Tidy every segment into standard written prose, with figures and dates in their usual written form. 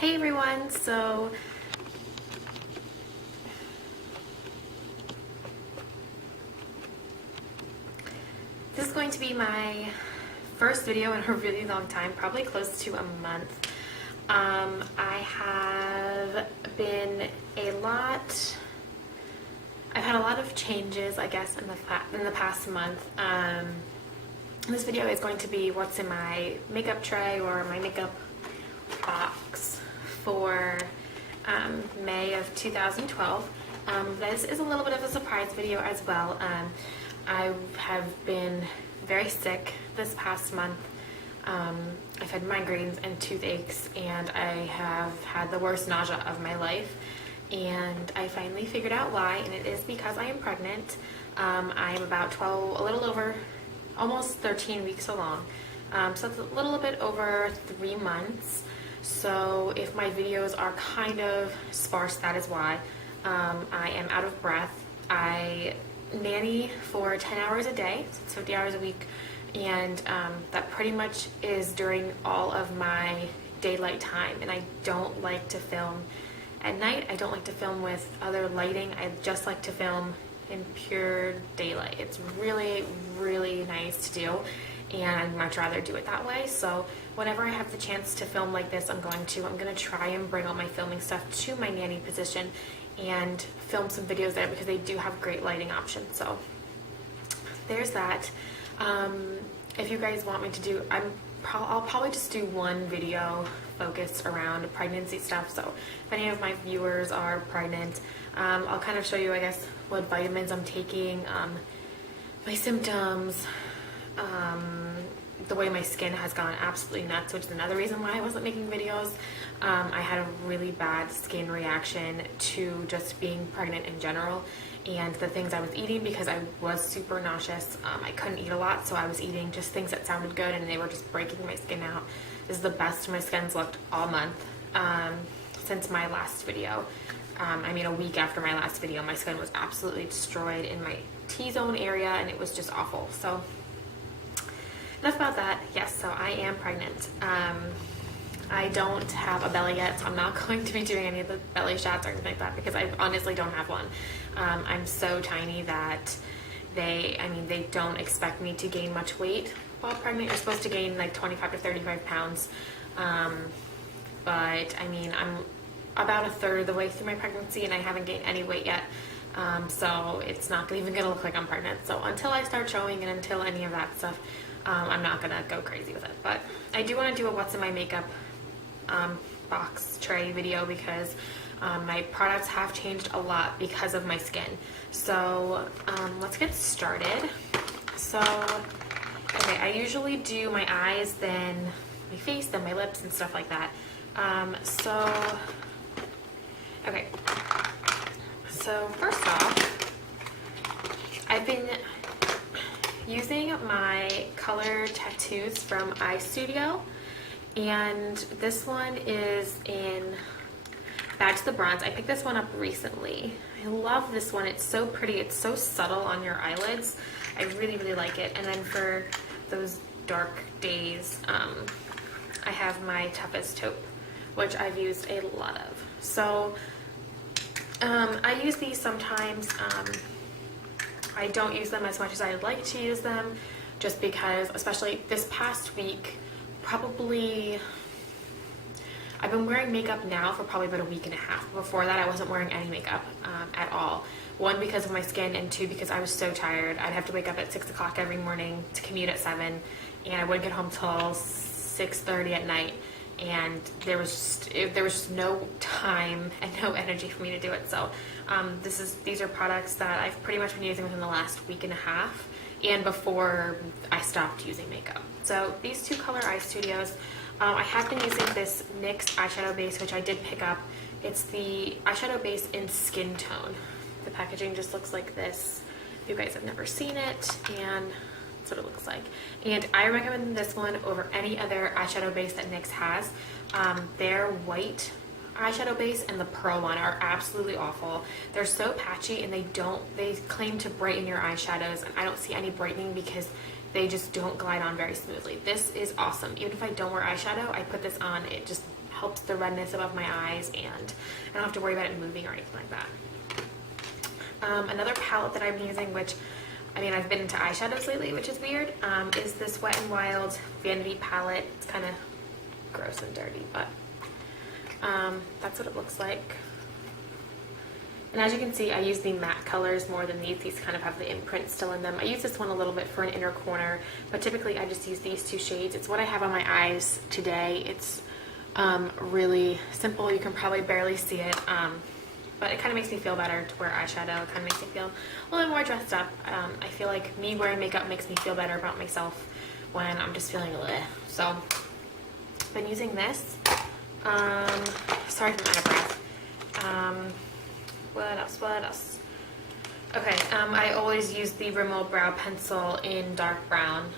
Hey everyone, so this is going to be my first video in a really long time, probably close to a month. I've had a lot of changes, I guess, in the past month. This video is going to be what's in my makeup tray or my makeup box for May of 2012. This is a little bit of a surprise video as well. I have been very sick this past month. I've had migraines and toothaches, and I have had the worst nausea of my life. And I finally figured out why, and it is because I am pregnant. I am about a little over, almost 13 weeks along. So it's a little bit over 3 months. So if my videos are kind of sparse, that is why. I am out of breath. I nanny for 10 hours a day, so it's 50 hours a week, and that pretty much is during all of my daylight time, and I don't like to film at night. I don't like to film with other lighting. I just like to film in pure daylight. It's really, really nice to do, and I'd much rather do it that way. So whenever I have the chance to film like this, I'm going to try and bring all my filming stuff to my nanny position and film some videos there because they do have great lighting options. So there's that. If you guys want me to do, I'll probably just do one video focused around pregnancy stuff. So if any of my viewers are pregnant, I'll kind of show you, I guess, what vitamins I'm taking, my symptoms, the way my skin has gone absolutely nuts, which is another reason why I wasn't making videos. I had a really bad skin reaction to just being pregnant in general and the things I was eating, because I was super nauseous. I couldn't eat a lot, so I was eating just things that sounded good, and they were just breaking my skin out. This is the best my skin's looked all month since my last video. A week after my last video, my skin was absolutely destroyed in my T-zone area, and it was just awful. So enough about that. Yes, so I am pregnant. I don't have a belly yet, so I'm not going to be doing any of the belly shots or anything like that because I honestly don't have one. I'm so tiny that they don't expect me to gain much weight while pregnant. You're supposed to gain like 25 to 35 pounds. But I'm about a third of the way through my pregnancy and I haven't gained any weight yet. So it's not even gonna look like I'm pregnant. So until I start showing and until any of that stuff, I'm not gonna go crazy with it. But I do want to do a what's in my makeup box tray video because my products have changed a lot because of my skin. So let's get started. So okay, I usually do my eyes, then my face, then my lips and stuff like that. Okay, so first off, I've been using my color tattoos from iStudio, and this one is in Back to the Bronze. I picked this one up recently. I love this one. It's so pretty. It's so subtle on your eyelids. I really, really like it. And then for those dark days, I have my Toughest Taupe, which I've used a lot of. So I use these sometimes. I don't use them as much as I'd like to use them, just because, especially this past week, I've been wearing makeup now for probably about a week and a half. Before that, I wasn't wearing any makeup at all. One, because of my skin, and two, because I was so tired. I'd have to wake up at 6 o'clock every morning to commute at 7, and I wouldn't get home till 6:30 at night. And there was just no time and no energy for me to do it. So these are products that I've pretty much been using within the last week and a half, and before I stopped using makeup. So these two color eye studios. I have been using this NYX eyeshadow base, which I did pick up. It's the eyeshadow base in Skin Tone. The packaging just looks like this. If you guys have never seen it, and that's what it looks like. And I recommend this one over any other eyeshadow base that NYX has. Their white eyeshadow base and the pearl one are absolutely awful. They're so patchy, and they claim to brighten your eyeshadows, and I don't see any brightening because they just don't glide on very smoothly. This is awesome. Even if I don't wear eyeshadow, I put this on, it just helps the redness above my eyes, and I don't have to worry about it moving or anything like that. Another palette that I've been using, which, I mean, I've been into eyeshadows lately, which is weird, is this Wet n Wild Vanity palette. It's kind of gross and dirty, but that's what it looks like. And as you can see, I use the matte colors more than these. These kind of have the imprint still in them. I use this one a little bit for an inner corner, but typically I just use these two shades. It's what I have on my eyes today. It's really simple. You can probably barely see it, but it kind of makes me feel better to wear eyeshadow. It kind of makes me feel a little more dressed up. I feel like me wearing makeup makes me feel better about myself when I'm just feeling bleh. So I've been using this. Sorry if I'm out of breath. What else? Okay, I always use the Rimmel Brow Pencil in dark brown.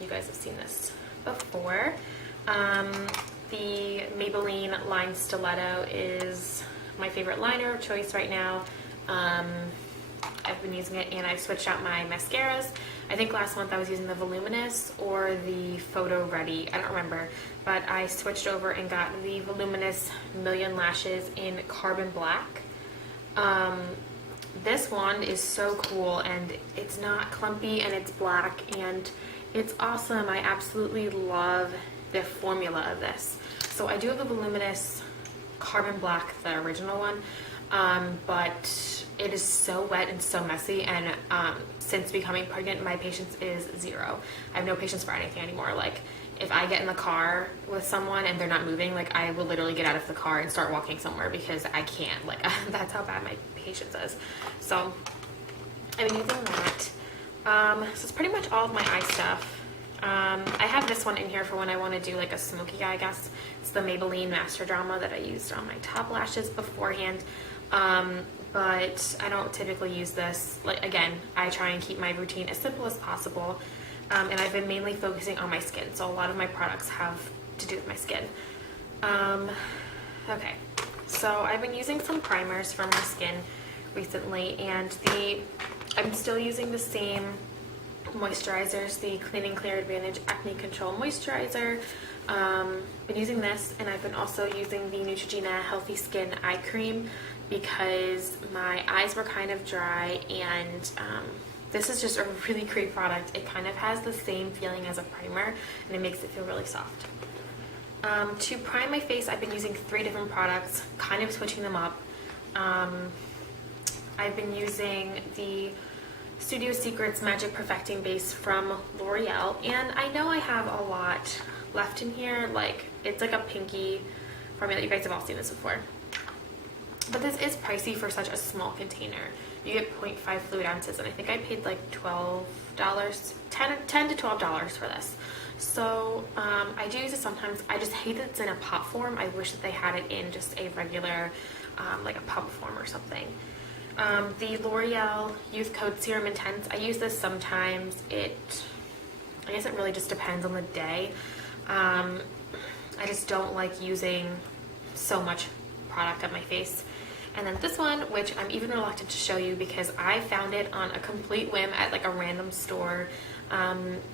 You guys have seen this before. The Maybelline Line Stiletto is my favorite liner of choice right now. I've been using it, and I've switched out my mascaras. I think last month I was using the Voluminous or the Photo Ready, I don't remember, but I switched over and got the Voluminous Million Lashes in Carbon Black. This wand is so cool, and it's not clumpy, and it's black, and it's awesome. I absolutely love the formula of this. So I do have the Voluminous Carbon Black, the original one, but it is so wet and so messy, and since becoming pregnant, my patience is 0. I have no patience for anything anymore. Like, if I get in the car with someone and they're not moving, like, I will literally get out of the car and start walking somewhere because I can't. Like, that's how bad my patience is. So I've been using that. So it's pretty much all of my eye stuff. I have this one in here for when I want to do like a smoky eye, I guess. It's the Maybelline Master Drama that I used on my top lashes beforehand. But I don't typically use this. Like, again, I try and keep my routine as simple as possible. And I've been mainly focusing on my skin, so a lot of my products have to do with my skin. Okay, so I've been using some primers for my skin recently, and I'm still using the same moisturizers, the Clean and Clear Advantage Acne Control Moisturizer. Been using this, and I've been also using the Neutrogena Healthy Skin Eye Cream because my eyes were kind of dry, and this is just a really great product. It kind of has the same feeling as a primer, and it makes it feel really soft. To prime my face, I've been using 3 different products, kind of switching them up. I've been using the Studio Secrets Magic Perfecting Base from L'Oreal, and I know I have a lot left in here. Like, it's like a pinky formula. You guys have all seen this before. But this is pricey for such a small container. You get 0.5 fluid ounces, and I think I paid like $12, $10 to $12 for this. So I do use it sometimes. I just hate that it's in a pot form. I wish that they had it in just a regular, like a pump form or something. The L'Oreal Youth Code Serum Intense, I use this sometimes. I guess it really just depends on the day. I just don't like using so much product on my face. And then this one, which I'm even reluctant to show you because I found it on a complete whim at like a random store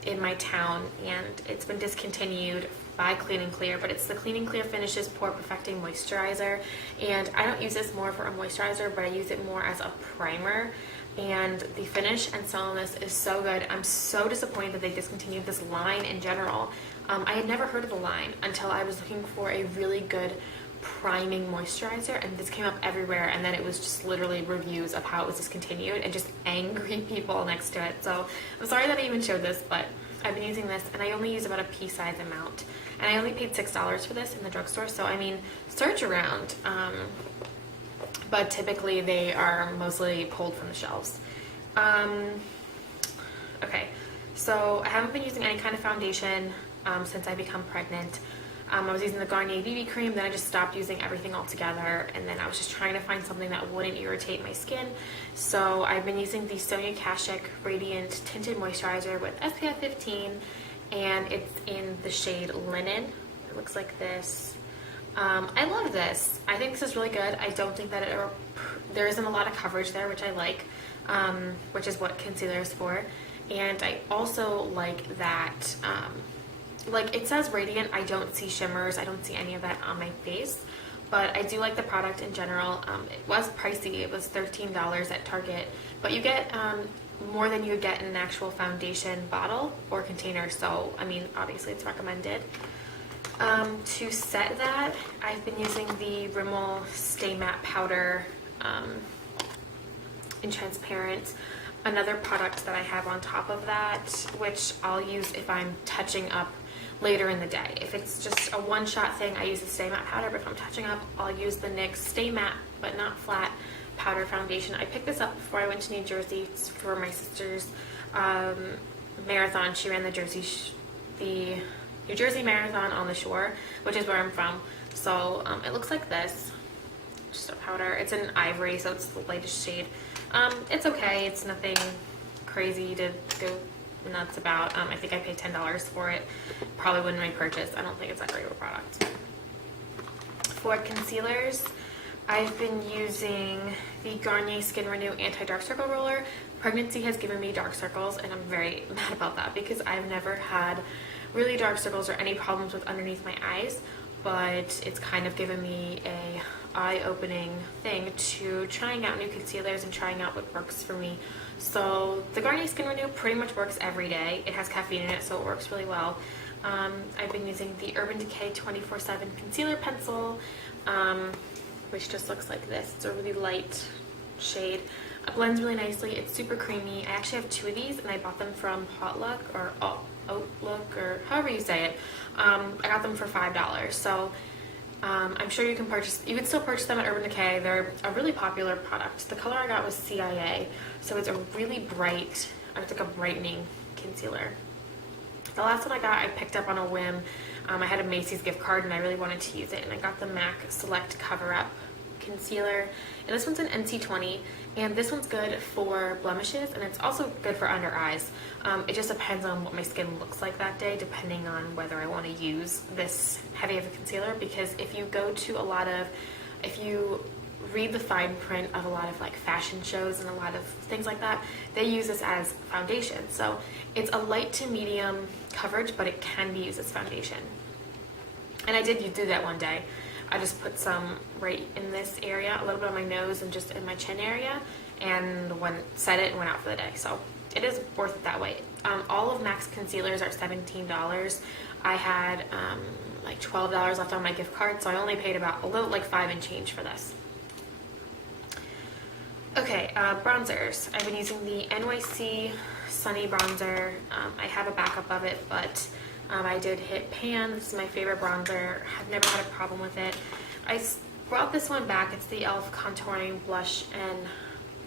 in my town, and it's been discontinued by Clean and Clear, but it's the Clean and Clear Finishes Pore Perfecting Moisturizer, and I don't use this more for a moisturizer, but I use it more as a primer, and the finish and smell on this is so good. I'm so disappointed that they discontinued this line in general. I had never heard of the line until I was looking for a really good priming moisturizer, and this came up everywhere, and then it was just literally reviews of how it was discontinued and just angry people next to it. So I'm sorry that I even showed this, but I've been using this, and I only use about a pea-sized amount, and I only paid $6 for this in the drugstore. So I mean, search around, but typically they are mostly pulled from the shelves. Okay, so I haven't been using any kind of foundation since I become pregnant. I was using the Garnier BB cream, then I just stopped using everything altogether, and then I was just trying to find something that wouldn't irritate my skin. So I've been using the Sonia Kashuk Radiant Tinted Moisturizer with SPF 15, and it's in the shade Linen. It looks like this. I love this. I think this is really good. I don't think that there isn't a lot of coverage there, which I like, which is what concealer is for. And I also like that like it says radiant, I don't see shimmers, I don't see any of that on my face, but I do like the product in general. It was pricey, it was $13 at Target, but you get more than you would get in an actual foundation bottle or container, so I mean obviously it's recommended. To set that, I've been using the Rimmel Stay Matte Powder in transparent. Another product that I have on top of that, which I'll use if I'm touching up later in the day. If it's just a one-shot thing, I use the Stay Matte Powder, but if I'm touching up, I'll use the NYX Stay Matte but not flat powder foundation. I picked this up before I went to New Jersey for my sister's marathon. She ran the New Jersey Marathon on the shore, which is where I'm from. So it looks like this, just a powder. It's in ivory, so it's the lightest shade. It's okay. It's nothing crazy to go nuts about. I think I paid $10 for it. Probably wouldn't repurchase. I don't think it's that great of a product. For concealers, I've been using the Garnier Skin Renew Anti-Dark Circle Roller. Pregnancy has given me dark circles, and I'm very mad about that because I've never had really dark circles or any problems with underneath my eyes, but it's kind of given me a eye-opening thing to trying out new concealers and trying out what works for me. So the Garnier Skin Renew pretty much works every day. It has caffeine in it, so it works really well. I've been using the Urban Decay 24/7 Concealer Pencil, which just looks like this. It's a really light shade. It blends really nicely. It's super creamy. I actually have two of these, and I bought them from Hotluck or Outlook or however you say it. I got them for $5. So I'm sure you can still purchase them at Urban Decay. They're a really popular product. The color I got was CIA, so it's a really bright, it's like a brightening concealer. The last one I got, I picked up on a whim. I had a Macy's gift card and I really wanted to use it, and I got the MAC Select Cover Up concealer, and this one's an NC20, and this one's good for blemishes, and it's also good for under eyes. It just depends on what my skin looks like that day, depending on whether I want to use this heavy of a concealer, because if you read the fine print of a lot of like fashion shows and a lot of things like that, they use this as foundation. So it's a light to medium coverage, but it can be used as foundation. And I did do that one day. I just put some right in this area, a little bit on my nose and just in my chin area, and set it and went out for the day. So it is worth it that way. All of MAC's concealers are $17. I had like $12 left on my gift card, so I only paid about a little, like $5 and change for this. Okay, bronzers. I've been using the NYC Sunny Bronzer. I have a backup of it, but I did hit pan. This is my favorite bronzer. I've never had a problem with it. I brought this one back. It's the e.l.f. Contouring Blush and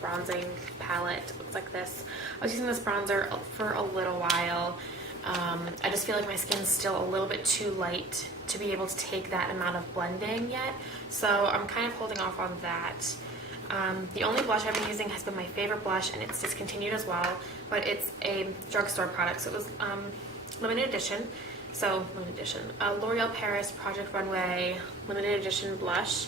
Bronzing Palette. It looks like this. I was using this bronzer for a little while. I just feel like my skin's still a little bit too light to be able to take that amount of blending yet. So I'm kind of holding off on that. The only blush I've been using has been my favorite blush, and it's discontinued as well, but it's a drugstore product, so it was limited edition. L'Oreal Paris Project Runway limited edition blush,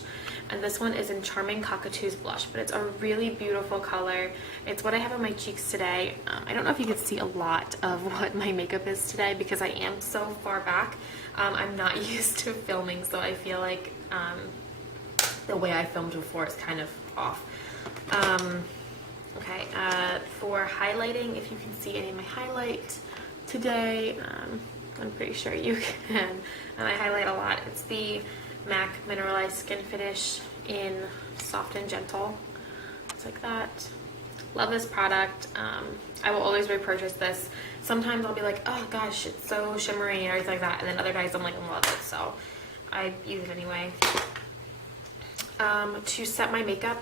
and this one is in Charming Cockatoo's blush, but it's a really beautiful color. It's what I have on my cheeks today. I don't know if you can see a lot of what my makeup is today because I am so far back. I'm not used to filming, so I feel like the way I filmed before is kind of off. For highlighting, if you can see any of my highlight today, I'm pretty sure you can, and I highlight a lot. It's the MAC Mineralized Skin Finish in Soft and Gentle. It's like that. Love this product. I will always repurchase this. Sometimes I'll be like, oh gosh, it's so shimmery and everything like that, and then other days I'm like, I love it, so I use it anyway. To set my makeup,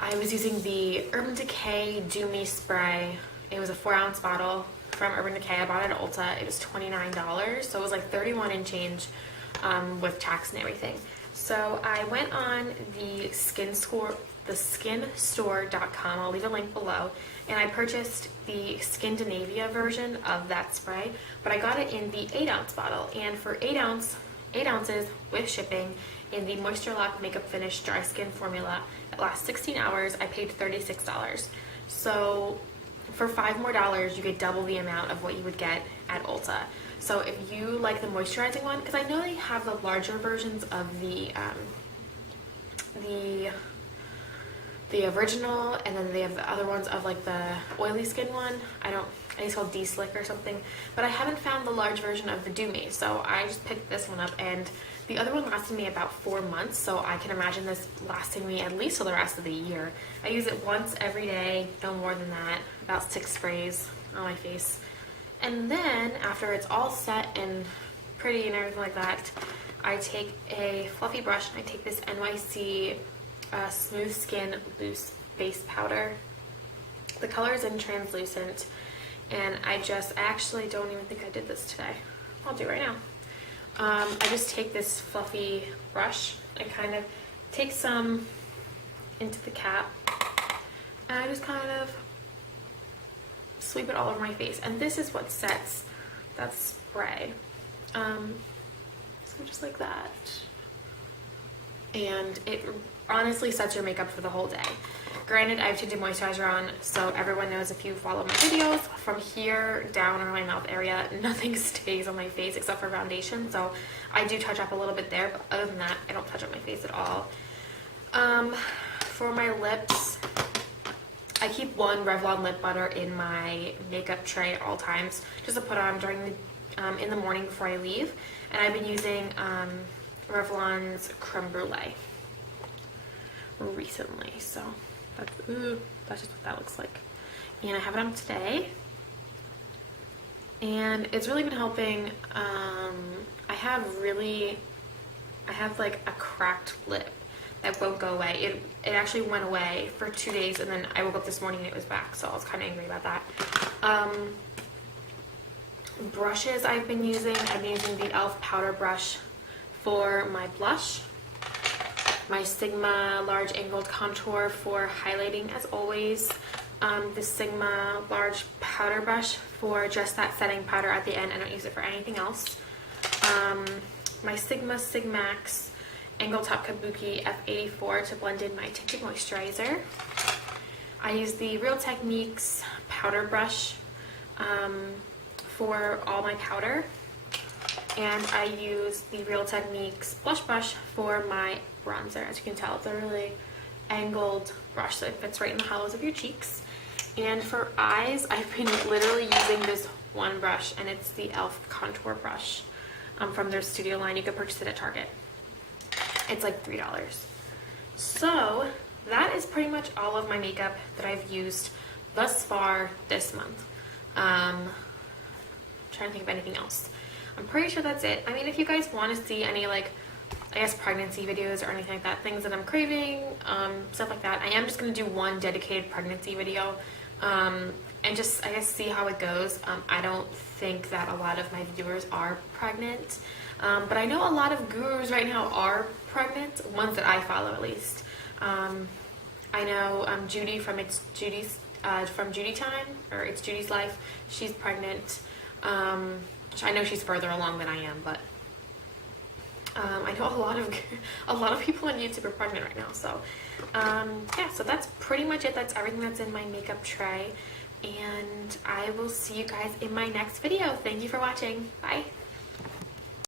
I was using the Urban Decay Do Me Spray. It was a 4-ounce bottle from Urban Decay. I bought it at Ulta. It was $29, so it was like $31 and change with tax and everything. So I went on the skinsstore.com. I'll leave a link below. And I purchased the Skindinavia version of that spray, but I got it in the 8-ounce bottle. And for 8 ounces with shipping in the Moisture Lock Makeup Finish Dry Skin Formula that lasts 16 hours, I paid $36. So for $5 more, you get double the amount of what you would get at Ulta. So if you like the moisturizing one, because I know they have the larger versions of the original, and then they have the other ones of like the oily skin one. I think it's called D-Slick or something, but I haven't found the large version of the Do Me, so I just picked this one up, and the other one lasted me about 4 months, so I can imagine this lasting me at least for the rest of the year. I use it once every day, no more than that, about 6 sprays on my face. And then after it's all set and pretty and everything like that, I take a fluffy brush and I take this NYC Smooth Skin Loose Base Powder. The color is in translucent, and I actually don't even think I did this today. I'll do it right now. I just take this fluffy brush, I kind of take some into the cap, and I just kind of sweep it all over my face, and this is what sets that spray. So just like that, and it honestly sets your makeup for the whole day. Granted, I have tinted moisturizer on, so everyone knows if you follow my videos, from here down on my mouth area, nothing stays on my face except for foundation, so I do touch up a little bit there, but other than that, I don't touch up my face at all. For my lips, I keep one Revlon lip butter in my makeup tray at all times, just to put on during the in the morning before I leave, and I've been using Revlon's Creme Brulee recently, so that's just what that looks like. And I have it on today, and it's really been helping. I have like a cracked lip that won't go away. It actually went away for 2 days, and then I woke up this morning and it was back, so I was kind of angry about that. Brushes I've been using the e.l.f. powder brush for my blush, my Sigma large angled contour for highlighting as always, the Sigma large powder brush for just that setting powder at the end. I don't use it for anything else. My Sigma Sigmax Angle Top Kabuki F84 to blend in my tinted moisturizer. I use the Real Techniques powder brush for all my powder, and I use the Real Techniques blush brush for my bronzer. As you can tell, it's a really angled brush, so it fits right in the hollows of your cheeks. And for eyes, I've been literally using this one brush, and it's the e.l.f. contour brush from their studio line. You can purchase it at Target. It's like $3. So that is pretty much all of my makeup that I've used thus far this month. I'm trying to think of anything else. I'm pretty sure that's it. I mean, if you guys want to see any, like, I guess pregnancy videos or anything like that, things that I'm craving, stuff like that, I am just going to do one dedicated pregnancy video, and just, I guess, see how it goes. I don't think that a lot of my viewers are pregnant, but I know a lot of gurus right now are pregnant, ones that I follow at least. I know Judy from from Judy Time, or It's Judy's Life, she's pregnant. I know she's further along than I am, but I know a lot of people on YouTube are pregnant right now. So yeah, so that's pretty much it. That's everything that's in my makeup tray, and I will see you guys in my next video. Thank you for watching. Bye.